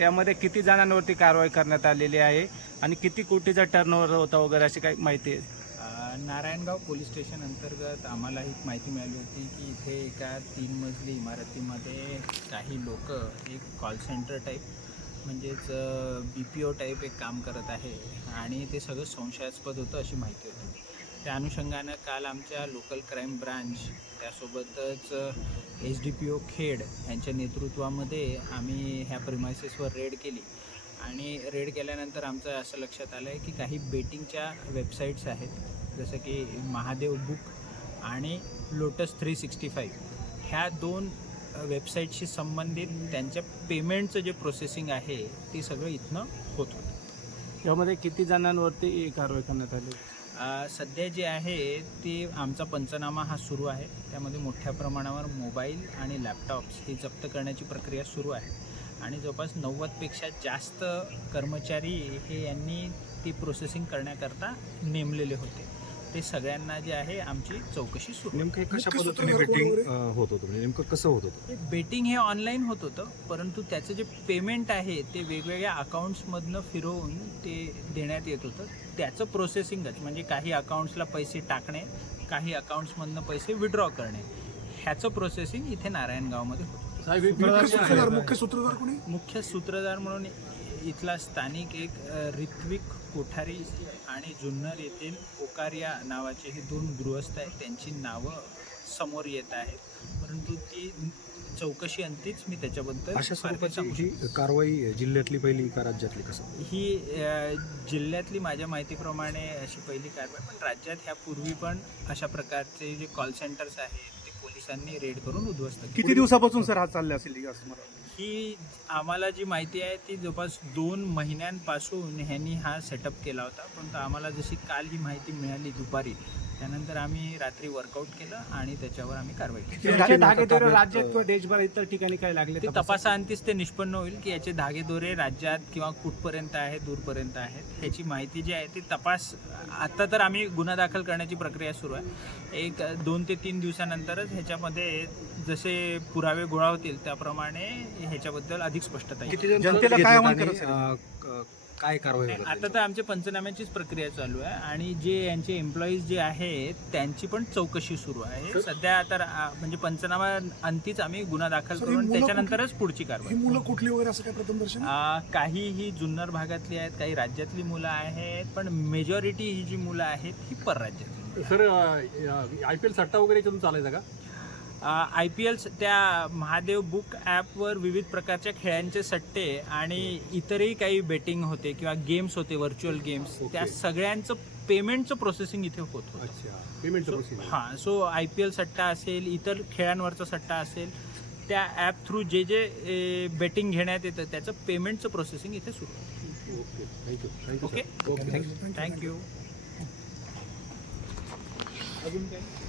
यामध्ये किती जणांवरती कारवाई करण्यात आलेली आहे आणि किती कोटीचा टर्नओव्हर होता वगैरे अशी काही माहिती आहे? नारायणगाव पोलीस स्टेशन अंतर्गत आम्हाला ही माहिती मिळाली होती की इथे एका तीन मजली इमारतीमध्ये काही लोक एक कॉल सेंटर टाईप म्हणजेच बी पी ओ टाईप एक काम करत आहे आणि ते सगळं संशयास्पद होतं अशी माहिती होती. त्या अनुषंगानं काल आमच्या लोकल क्राईम ब्रांच त्यासोबतच H D P O Khed यांच्या नेतृत्वामध्ये आम्ही ह्या प्रिमायसेसवर रेड केली. आणि रेड केल्यानंतर आमचं असं लक्षात आलं आहे की काही बेटिंगच्या वेबसाईट्स आहेत जसं की महादेव बुक आणि लोटस थ्री सिक्स्टी फाईव्ह ह्या दोन वेबसाईटशी संबंधित त्यांच्या पेमेंटचं जे प्रोसेसिंग आहे ते सगळं इथनं होत होतं. यामध्ये किती जणांवरती कारवाई करण्यात आली? सध्या जे आहे ते आमचा पंचनामा हा सुरू आहे. त्यामध्ये मोठ्या प्रमाणावर मोबाईल आणि लॅपटॉप्स ही जप्त करण्याची प्रक्रिया सुरू आहे. आणि जवळपास नव्वदपेक्षा जास्त कर्मचारी हे यांनी ती प्रोसेसिंग करण्याकरता नेमलेले होते. ते सगळ्यांना जे आहे आमची चौकशी सुरू. नेमकं कशा पद्धतीने बेटिंग होत होतं? म्हणजे नेमकं कसं होत होतं? हे बेटिंग हे ऑनलाईन होत होतं परंतु त्याचं जे पेमेंट आहे ते वेगवेगळ्या अकाउंट्समधनं फिरवून ते देण्यात येत होतं. त्याचं प्रोसेसिंगच म्हणजे काही अकाउंट्सला पैसे टाकणे काही अकाउंट्समधनं पैसे विड्रॉ करणे. ह्याचं प्रोसेसिंग इथे नारायणगावमध्ये होतं. मुख्य सूत्रधार मुख्य सूत्रधार कोणी मुख्य सूत्रधार म्हणून इथला स्थानिक एक ऋत्विक कोठारी आणि जुन्नर येथील पोकारिया नावाचे हे दोन गृहस्थ आहेत. त्यांची नावं समोर येत आहेत. परंतु ती चौकशी अंतीच मी त्याच्याबद्दल अशा फार काही स्वरूपाची सांगू ही कारवाई जिल्ह्यातली पहिली का राज्यातली कसं? ही अ, जिल्ह्यातली माझ्या माहितीप्रमाणे अशी पहिली कारवाई पण राज्यात ह्यापूर्वी पण अशा प्रकारचे जे कॉल सेंटर्स आहेत ते पोलिसांनी रेड करून उद्ध्वस्त केले. किती दिवसापासून सर हा चालले असेल ही असं मला? ही आम्हाला जी माहिती आहे ती जवळपास दोन महिन्यांपासून ह्यांनी हा सेटअप केला होता. पण आम्हाला जशी काल ही माहिती मिळाली दुपारी त्यानंतर आम्ही रात्री वर्कआउट केलं आणि त्याच्यावर आम्ही कारवाई केली. धागेदोरे राज्यात किंवा देशभर इतर ठिकाणी काय लागले ते तपासाअंतीच ते निष्पन्न होईल की याचे धागेदोरे राज्यात किंवा कुठपर्यंत आहेत दूरपर्यंत आहेत ह्याची माहिती जी आहे ती तपास आत्ता तर आम्ही गुन्हा दाखल करण्याची प्रक्रिया सुरू आहे. एक दोन ते तीन दिवसानंतरच ह्याच्यामध्ये जसे पुरावे गोळा होतील त्याप्रमाणे ह्याच्याबद्दल अधिक स्पष्टता येईल. जनतेला काय काय कारवाई आता तर आमच्या पंचनाम्याचीच प्रक्रिया चालू आहे आणि जे यांचे एम्प्लॉईज जे आहेत त्यांची पण चौकशी सुरू आहे. सध्या तर आ, म्हणजे पंचनामा अंतीच आम्ही गुन्हा दाखल सर, ही करून मुलं त्याच्यानंतरच पुढची ही कारवाई मुलं कुठली वगैरे असं काय प्रथम दर्शन? आ, काही ही जुन्नर भागातली आहेत काही राज्यातली मुलं आहेत पण मेजॉरिटी ही जी मुलं आहेत ही परराज्यातली. सर आय पी एल सट्टा वगैरे याच्यातून चालायचा का? आय पी एल त्या महादेव बुक ॲपवर विविध प्रकारच्या खेळांचे सट्टे आणि इतरही काही बेटिंग होते किंवा गेम्स होते व्हर्च्युअल गेम्स. त्या सगळ्यांचं पेमेंटचं प्रोसेसिंग इथे होत होतं. अच्छा. पेमेंटचं प्रोसिजर हां सो आय पी एल सट्टा असेल इतर खेळांवरचा सट्टा असेल त्या ॲप थ्रू जे जे बेटिंग घेण्यात येतं त्याचं पेमेंटचं प्रोसेसिंग इथे सुरू. Okay thank you thank you okay okay thank you अजून काही